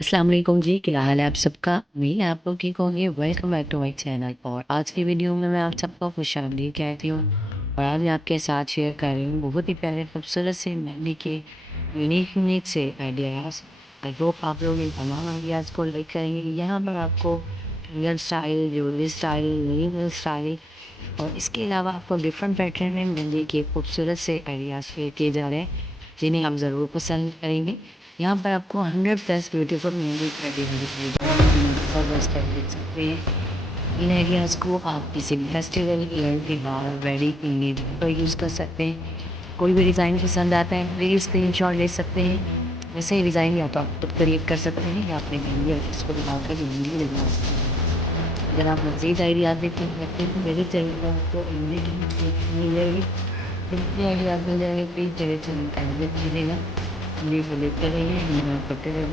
अस्सलाम वालेकुम जी, क्या हाल है आप सबका? उम्मीद है आप लोग ठीक होंगे। Welcome back to my channel और आज की वीडियो में मैं आप सबको खुशआमदीद कहती हूँ और आज मैं आपके साथ शेयर कर रही हूँ बहुत ही प्यारे खूबसूरत से मेहंदी के यूनिक से आइडियाज़। आई होप आप लोग इन तमाम आइडियाज़ को लाइक करेंगे। यहाँ पर आपको real style, jewellery style, real style और इसके अलावा आपको डिफरेंट पैटर्न में मेहंदी के खूबसूरत से आइडियाज़ शेयर किए जा रहे हैं, जिन्हें आप ज़रूर पसंद करेंगे। यहाँ पर आपको 100+ ब्यूटीफुल मेहंदी देख सकते हैं। इन आइडियाज़ को आप किसी भी फेस्टिवल, इवेंट, त्योहार, वेडिंग, इंगेजमेंट पर यूज़ कर सकते हैं। कोई भी डिज़ाइन पसंद आता है प्लीज़ स्क्रीनशॉट ले सकते हैं। वैसे ही डिज़ाइन या तो आप खुद क्रिएट कर सकते हैं या अपने मेहंदी आर्टिस्ट को बुलाकर मेहंदी लगवा सकते हैं। अगर आप मज़ीद आइडियाज़ देखना चाहते हैं तो मेरे चैनल पर आपको मिल जाएगी। जितने आइडियाज़ मिल जाएंगे प्लीज़ मेरे चैनल का विज़िट कीजिएगा। वीडियो को देखते रहिए, करते रहिए।